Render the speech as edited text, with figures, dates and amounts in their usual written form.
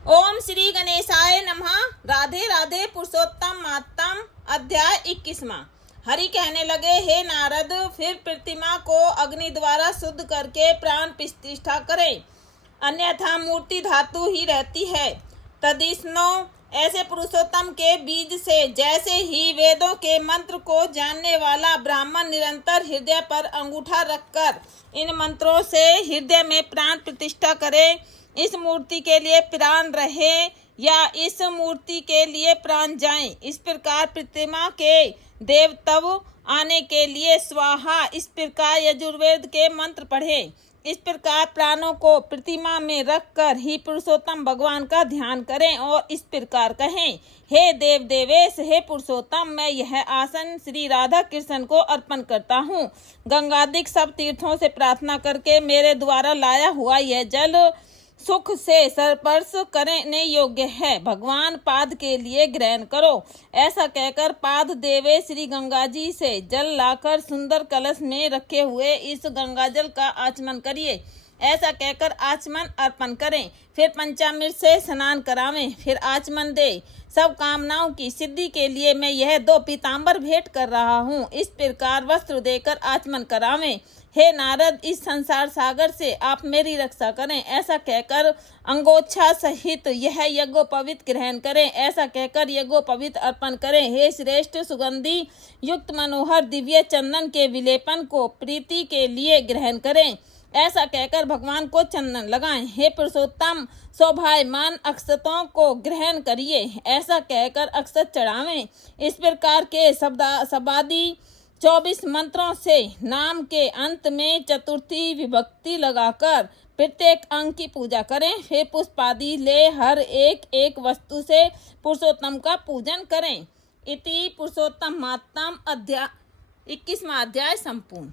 ओम श्री गणेशाय नमः। राधे राधे। पुरुषोत्तम मातम। अध्याय 21वां। हरि कहने लगे, हे नारद, फिर प्रतिमा को अग्नि द्वारा शुद्ध करके प्राण प्रतिष्ठा करें, अन्यथा मूर्ति धातु ही रहती है। तदिस्नो ऐसे पुरुषोत्तम के बीज से, जैसे ही वेदों के मंत्र को जानने वाला ब्राह्मण निरंतर हृदय पर अंगूठा रखकर इन मंत्रों से हृदय में प्राण प्रतिष्ठा करे, इस मूर्ति के लिए प्राण रहे या इस मूर्ति के लिए प्राण जाएं, इस प्रकार प्रतिमा के देवत्व आने के लिए स्वाहा, इस प्रकार यजुर्वेद के मंत्र पढ़े। इस प्रकार प्राणों को प्रतिमा में रखकर ही पुरुषोत्तम भगवान का ध्यान करें और इस प्रकार कहें, हे देव देवेश, हे पुरुषोत्तम, मैं यह आसन श्री राधा कृष्ण को अर्पण करता हूँ। गंगादिक सब तीर्थों से प्रार्थना करके मेरे द्वारा लाया हुआ यह जल सुख से स्पर्श करने योग्य है। भगवान पाद के लिए ग्रहण करो। ऐसा कहकर पाद देवे श्री गंगा जी से जल लाकर सुंदर कलश में रखे हुए इस गंगा जल का आचमन करिए। ऐसा कहकर आचमन अर्पण करें, फिर पंचामृत से स्नान करावें, फिर आचमन दे। सब कामनाओं की सिद्धि के लिए मैं यह 2 पीताम्बर भेंट कर रहा हूँ। इस प्रकार वस्त्र देकर आचमन करावें। हे नारद, इस संसार सागर से आप मेरी रक्षा करें। ऐसा कहकर अंगोच्छा सहित यह यज्ञोपवीत ग्रहण करें। ऐसा कहकर यज्ञोपवीत अर्पण करें। हे श्रेष्ठ, सुगंधि युक्त मनोहर दिव्य चंदन के विलेपन को प्रीति के लिए ग्रहण करें। ऐसा कहकर भगवान को चंदन लगाएं। हे पुरुषोत्तम, शोभायमान अक्षतों को ग्रहण करिए। ऐसा कहकर अक्षत चढ़ावें। इस प्रकार के शब्दादि 24 मंत्रों से नाम के अंत में चतुर्थी विभक्ति लगाकर प्रत्येक अंग की पूजा करें। फिर पुष्पादि ले हर एक वस्तु से पुरुषोत्तम का पूजन करें। इति पुरुषोत्तम मातम अध्याय 21वां अध्याय संपूर्ण।